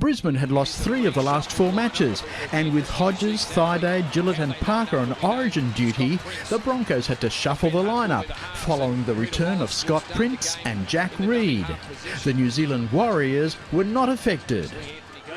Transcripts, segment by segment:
Brisbane had lost 3 of the last 4 matches, and with Hodges, Thaiday, Gillett and Parker on origin duty, the Broncos had to shuffle the lineup following the return of Scott Prince and Jack Reed. The New Zealand Warriors were not affected.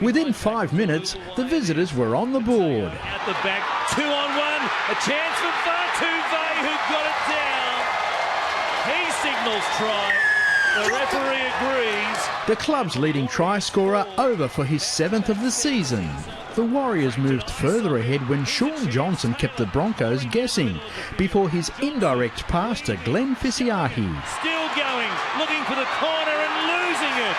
Within 5 minutes, the visitors were on the board. At the back, 2-on-1, a chance for Vartuve, who got it down. He signals try. The referee agrees. The club's leading try scorer over for his 7th of the season. The Warriors moved further ahead when Sean Johnson kept the Broncos guessing before his indirect pass to Glenn Fisiahi. Still going, looking for the corner and losing it.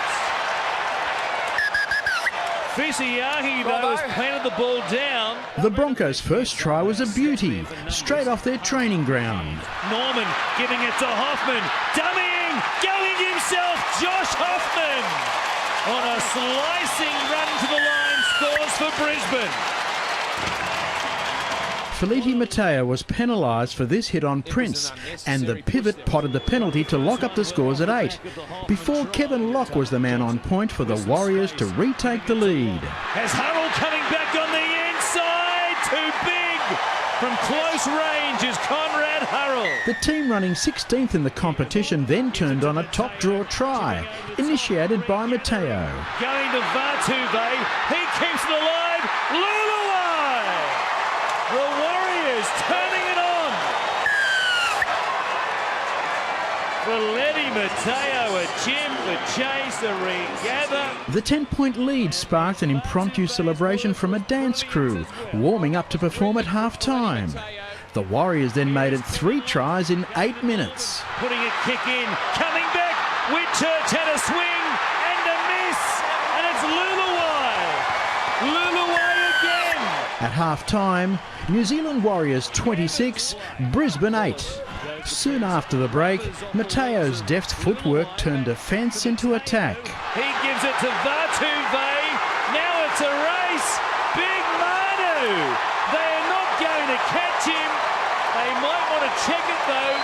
Fisiahi, though, has planted the ball down. The Broncos' first try was a beauty, straight off their training ground. Norman giving it to Hoffman, dummying, going himself, Josh Hoffman. On a slicing run to the line, scores for Brisbane. Feleti Mateo was penalised for this hit on Prince, and the pivot potted the penalty to lock up the scores at 8, before Kevin Locke was the man on point for the Warriors to retake the lead. As Hurrell coming back on the inside, too big. From close range is Conrad Hurrell. The team running 16th in the competition then turned on a top draw try, initiated by Mateo. Going to Vartuve, he keeps it alive, Luluai! The Warriors turning it on. Feleti Mateo, a Jim, a chase, a regather. The 10-point lead sparked an impromptu celebration from a dance crew, warming up to perform at half-time. The Warriors then made it 3 tries in 8 minutes. Putting a kick in, coming back, Whitchurch had a swing and a miss, and it's Luluai. Luluai again. At half-time, New Zealand Warriors 26, Brisbane 8. Soon after the break, Mateo's deft footwork turned defence into attack. He gives it to Vartuve. Now it's a race. Big Manu. They are not going to catch him. They might want to check it though.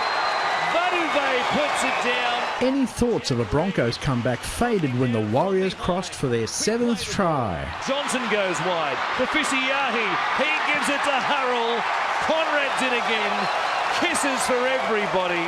Vartuve puts it down. Any thoughts of a Broncos comeback faded when the Warriors crossed for their 7th try. Johnson goes wide. To Fisiahi. He gives it to Hurrell. Conrad's in again. Kisses for everybody.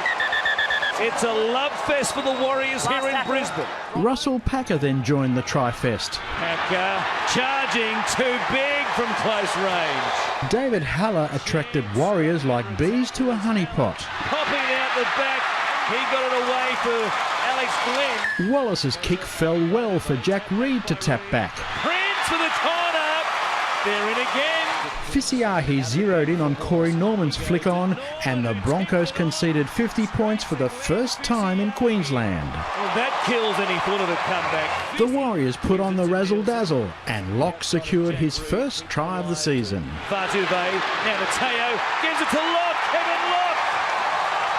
It's a love fest for the Warriors here in Brisbane. Russell Packer then joined the try-fest. Packer charging, too big from close range. David Haller attracted Warriors like bees to a honeypot. Popping out the back, he got it away for Alex Glenn. Wallace's kick fell well for Jack Reed to tap back. Prince for the corner. They're in again. Fisiahi zeroed in on Corey Norman's flick on, and the Broncos conceded 50 points for the first time in Queensland. Well, that kills any thought of a comeback. The Warriors put on the razzle-dazzle, and Locke secured his first try of the season. Vartuve, now Mateo, gives it to Locke, Kevin Locke.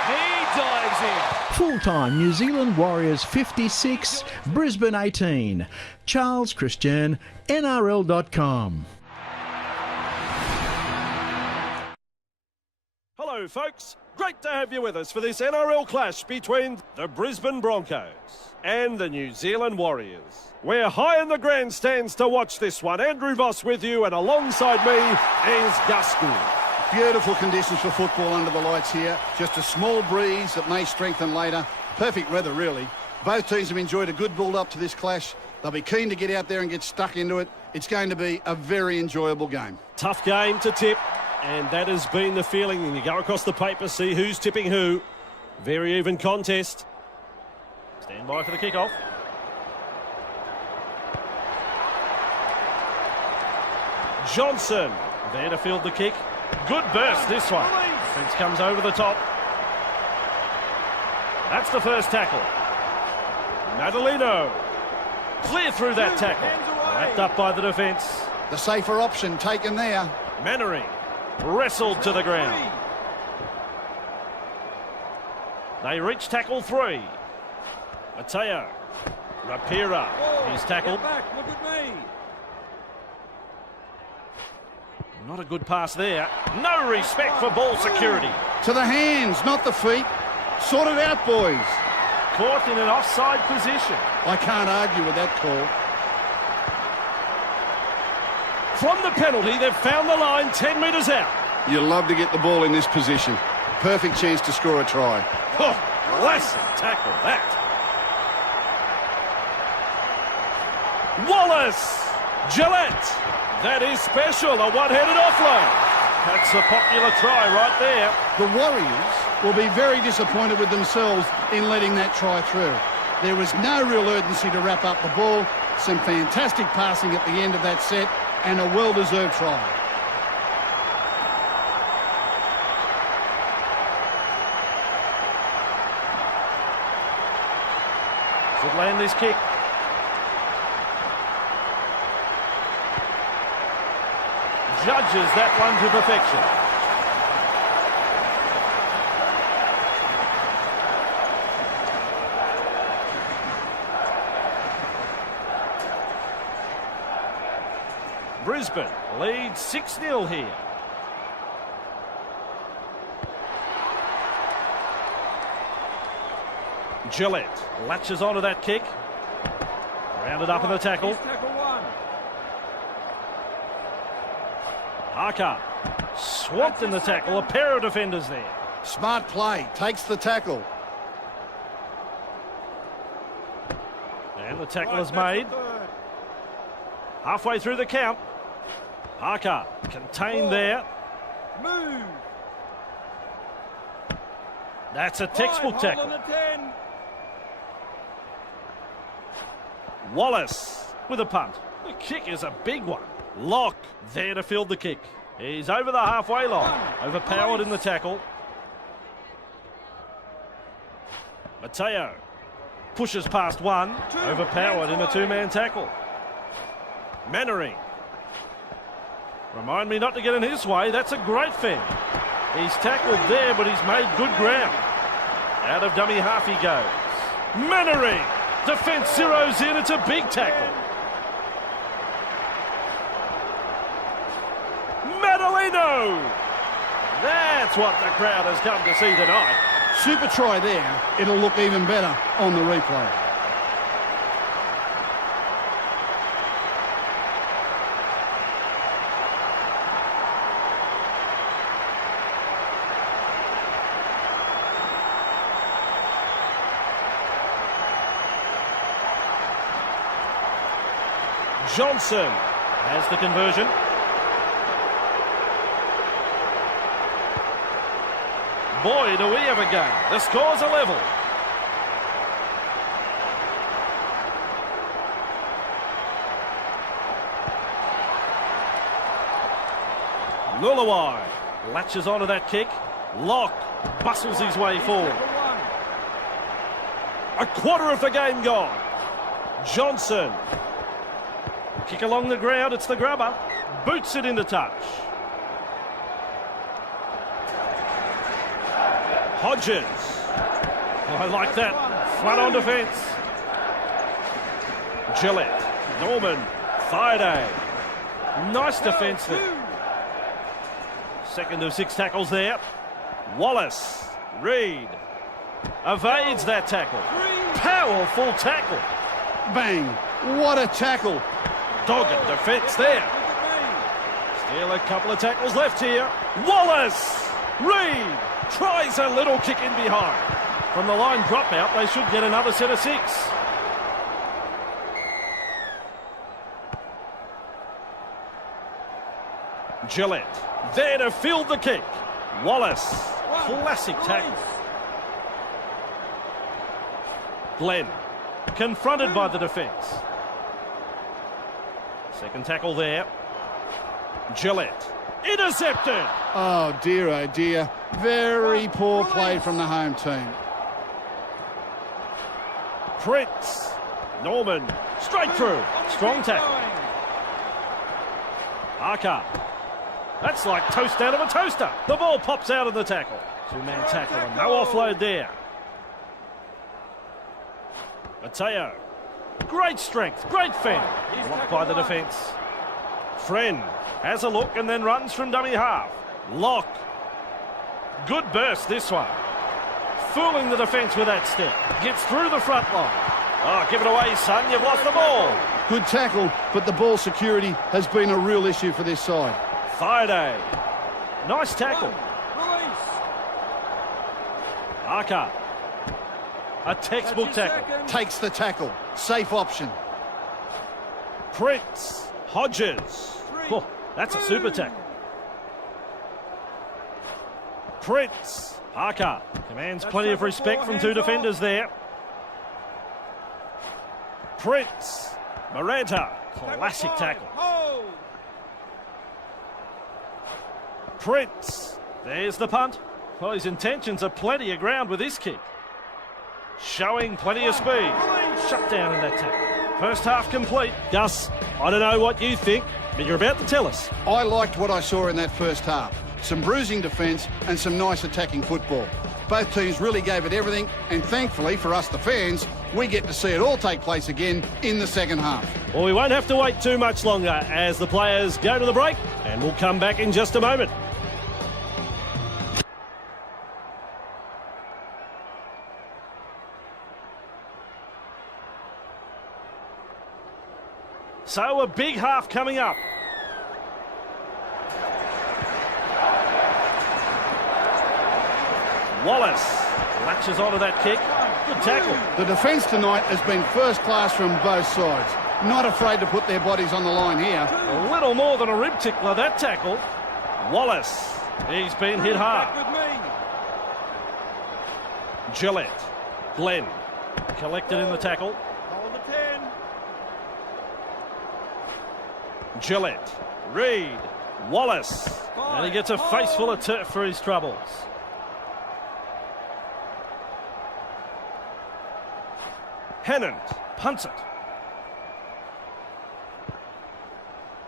He dives in. Full-time New Zealand Warriors 56, Brisbane 18. Charles Christian, NRL.com. Hello folks, great to have you with us for this NRL clash between the Brisbane Broncos and the New Zealand Warriors. We're high in the grandstands to watch this one. Andrew Voss with you, and alongside me is Gus Gould. Beautiful conditions for football under the lights here. Just a small breeze that may strengthen later. Perfect weather really. Both teams have enjoyed a good build-up to this clash. They'll be keen to get out there and get stuck into it. It's going to be a very enjoyable game. Tough game to tip. And that has been the feeling. And you go across the paper, see who's tipping who. Very even contest. Stand by for the kickoff. Johnson there to field the kick. Good burst this one. Spence comes over the top. That's the first tackle. Madalino. Clear through that tackle. Wrapped up by the defence. The safer option taken there. Mannering. Wrestled to the ground. They reach tackle 3. Mateo. Rapira. He's tackled. Look at me. Not a good pass there. No respect for ball security. To the hands, not the feet. Sort it out, boys. Caught in an offside position. I can't argue with that call. From the penalty, they've found the line 10 metres out. You love to get the ball in this position. Perfect chance to score a try. Oh, classic tackle, that. Wallace! Gillette! That is special, a one-handed offload. That's a popular try right there. The Warriors will be very disappointed with themselves in letting that try through. There was no real urgency to wrap up the ball, some fantastic passing at the end of that set, and a well-deserved try. Should land this kick. Judges that one to perfection. Brisbane leads 6-0 here. Gillette latches onto that kick. Rounded up in the tackle. Harker swamped in the tackle. A pair of defenders there. Smart play. Takes the tackle. And the tackle is made. Halfway through the count. Harker contained there. Move. That's a textbook tackle. Wallace with a punt. The kick is a big one. Locke there to field the kick. He's over the halfway line. Overpowered in the tackle. Mateo pushes past one. Overpowered in a two-man tackle. Mannering. Remind me not to get in his way. That's a great fend. He's tackled there, but he's made good ground. Out of dummy half he goes. Mannering. Defence zeroes in. It's a big tackle. Madaleno. That's what the crowd has come to see tonight. Super try there. It'll look even better on the replay. Johnson has the conversion. Boy, do we have a game. The score's a level. Lulawai latches onto that kick. Locke bustles his way forward. A quarter of the game gone. Johnson. Kick along the ground, it's the grubber. Boots it into touch. Hodges. I like that. Front on defence. Gillette. Norman. Thaiday. Nice defence there. Second of 6 tackles there. Wallace. Reed. Evades that tackle. Powerful tackle. Bang. What a tackle. Dogged defence there. Still a couple of tackles left here. Wallace! Reed tries a little kick in behind. From the line drop out, they should get another set of 6. Gillette there to field the kick. Wallace, classic tackle. Glenn, confronted by the defence. Second tackle there. Gillette. Intercepted. Oh dear. Very poor play from the home team. Prince. Norman. Straight through. Strong tackle. Harker. That's like toast out of a toaster. The ball pops out of the tackle. Two-man tackle and no offload there. Mateo. Great strength, great fend. Blocked by the defence. Friend has a look and then runs from dummy half. Locke. Good burst this one. Fooling the defence with that step. Gets through the front line. Oh, give it away, son. You've lost the ball. Good tackle, but the ball security has been a real issue for this side. Friday. Nice tackle. Parker. A textbook tackle. Takes the tackle. Safe option. Prince. Hodges. Oh, that's a super tackle. Prince. Parker. Commands plenty of respect from two defenders there. Prince. Moranta. Classic tackle. Prince. There's the punt. Well, his intentions are plenty of ground with this kick. Showing plenty of speed. Shut down in that tackle. First half complete. Gus, I don't know what you think, but you're about to tell us. I liked what I saw in that first half. Some bruising defence and some nice attacking football. Both teams really gave it everything, and thankfully for us, the fans, we get to see it all take place again in the second half. Well, we won't have to wait too much longer as the players go to the break, and we'll come back in just a moment. So a big half coming up. Wallace latches onto that kick. Good tackle. The defence tonight has been first class from both sides. Not afraid to put their bodies on the line here. A little more than a rib tickler, that tackle. Wallace, he's been hit hard. Gillette. Glenn collected in the tackle. Gillette, Reed, Wallace, and he gets a face full of turf for his troubles. Hennant punts it.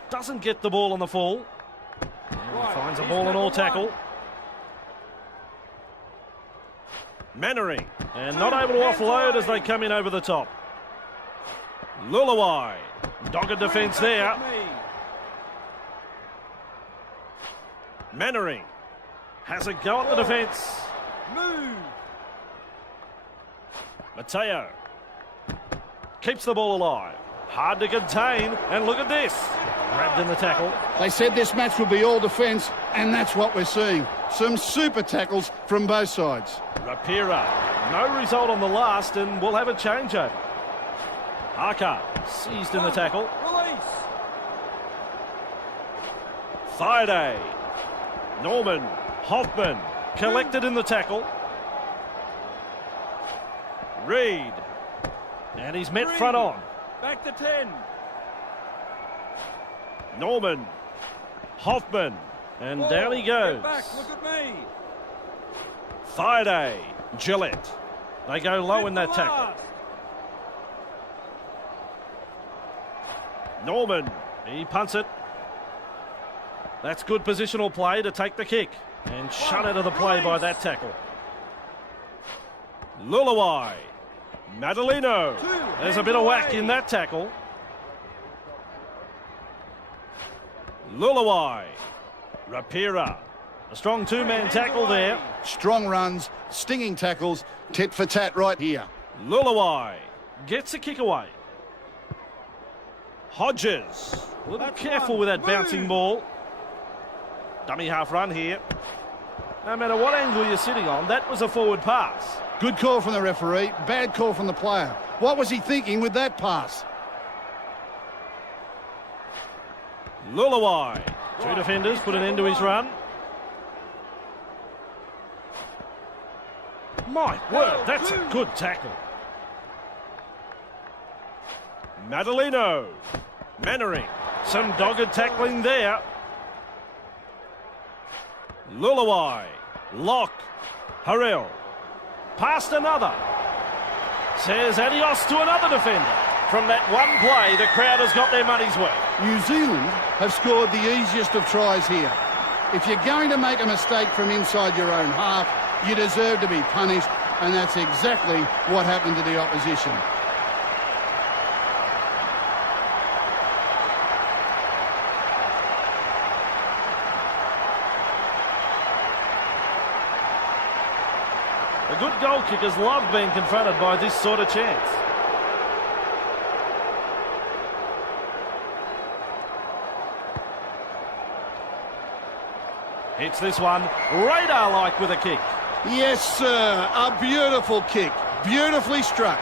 Doesn't get the ball on the fall. And finds a ball and all tackle. Mannering, and not able to offload as they come in over the top. Lulawai, dogged defence there. Mannering has a go at the defence. Mateo keeps the ball alive. Hard to contain, and look at this. Grabbed in the tackle. They said this match would be all defence, and that's what we're seeing. Some super tackles from both sides. Rapira, no result on the last, and we'll have a changeover. Parker seized in the tackle. Friday. Norman Hoffman collected in the tackle. Reed. And he's met front on. Back to 10. Norman Hoffman. And down he goes. Back, look at me. Friday. Gillette. They go low in that tackle. Norman. He punts it. That's good positional play to take the kick. And shut out of the play by that tackle. Lulawai. Madalino. There's a bit of whack in that tackle. Lulawai. Rapira. A strong two-man tackle there. Strong runs, stinging tackles, tit for tat right here. Lulawai gets a kick away. Hodges. A little careful with that bouncing ball. Dummy half run here. No matter what angle you're sitting on, that was a forward pass. Good call from the referee, bad call from the player. What was he thinking with that pass? Lulawai. Two defenders put an end to his run. My word, that's a good tackle. Madalino. Mannering. Some dogged tackling there. Lulawai. Lock. Harrell. Past another. Says adios to another defender. From that one play, the crowd has got their money's worth. New Zealand have scored the easiest of tries here. If you're going to make a mistake from inside your own half, you deserve to be punished, and that's exactly what happened to the opposition. The good goal kickers love being confronted by this sort of chance. Hits this one radar-like with a kick. Yes, sir. A beautiful kick. Beautifully struck.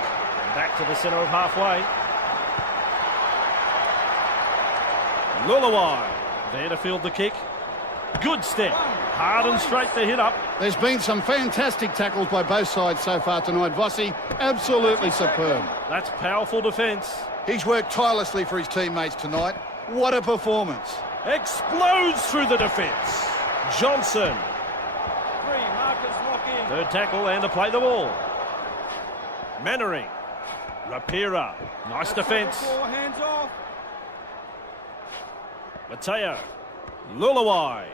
Back to the centre of halfway. Lulawai there to field the kick. Good step. Hard and straight to hit up. There's been some fantastic tackles by both sides so far tonight, Vossi. Absolutely superb. That's powerful defence. He's worked tirelessly for his teammates tonight. What a performance. Explodes through the defence. Johnson. Third tackle and to play the ball. Mannering. Rapira. Nice defence. Mateo. Lulawai.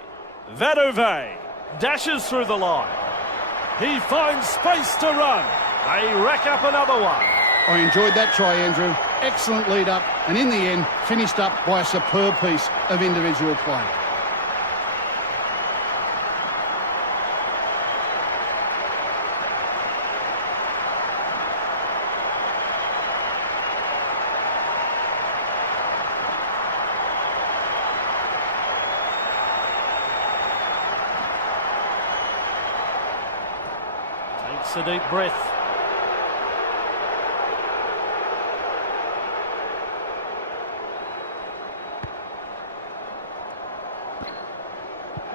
Vadove. Dashes through the line. He finds space to run. They rack up another one. I enjoyed that try, Andrew. Excellent lead up, and in the end, finished up by a superb piece of individual play. Takes a deep breath.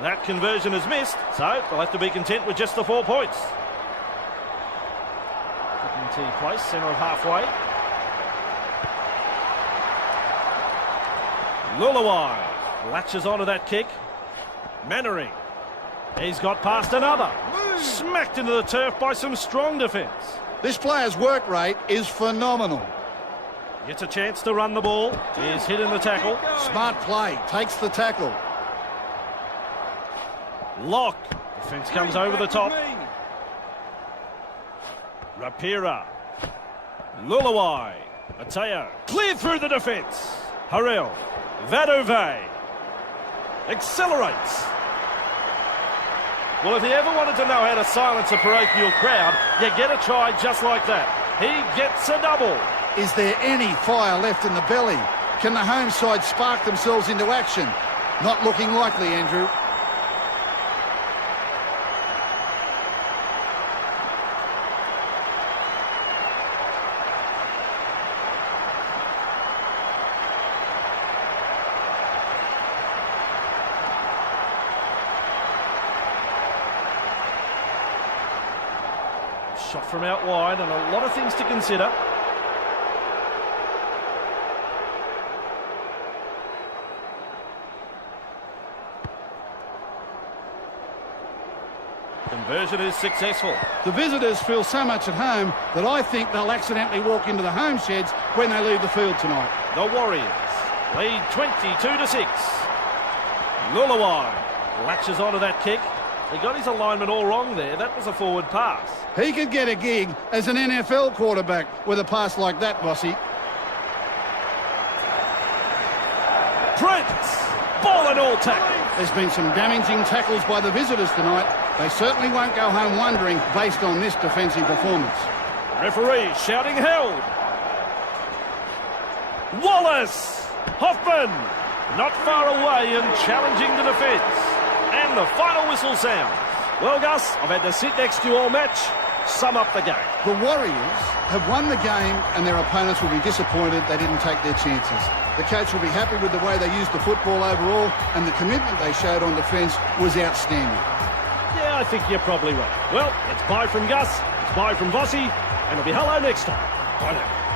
That conversion is missed, so they'll have to be content with just the 4 points. Kicking to place, centre of halfway. Lulawai latches onto that kick. Mannering. He's got past another. Smacked into the turf by some strong defence. This player's work rate is phenomenal. Gets a chance to run the ball. He's hit in the tackle. Smart play, takes the tackle. Lock. Defence comes over the top. Rapira. Lulawai. Mateo. Cleared through the defence. Harrell. Vadove. Accelerates. Well, if you ever wanted to know how to silence a parochial crowd, you get a try just like that. He gets a double. Is there any fire left in the belly? Can the home side spark themselves into action? Not looking likely, Andrew. Shot from out wide and a lot of things to consider. Conversion is successful. The visitors feel so much at home that I think they'll accidentally walk into the home sheds when they leave the field tonight. The Warriors lead 22-6. Lulawai latches onto that kick. He got his alignment all wrong there. That was a forward pass. He could get a gig as an NFL quarterback with a pass like that, Vossi. Prince! Ball and all tackle. There's been some damaging tackles by the visitors tonight. They certainly won't go home wondering based on this defensive performance. Referee shouting held. Wallace! Hoffman! Not far away and challenging the defence. And the final whistle sounds. Well, Gus, I've had to sit next to you all match. Sum up the game. The Warriors have won the game and their opponents will be disappointed they didn't take their chances. The coach will be happy with the way they used the football overall, and the commitment they showed on defence was outstanding. Yeah, I think you're probably right. Well, it's bye from Gus, it's bye from Vossi, and it'll be hello next time. Bye now.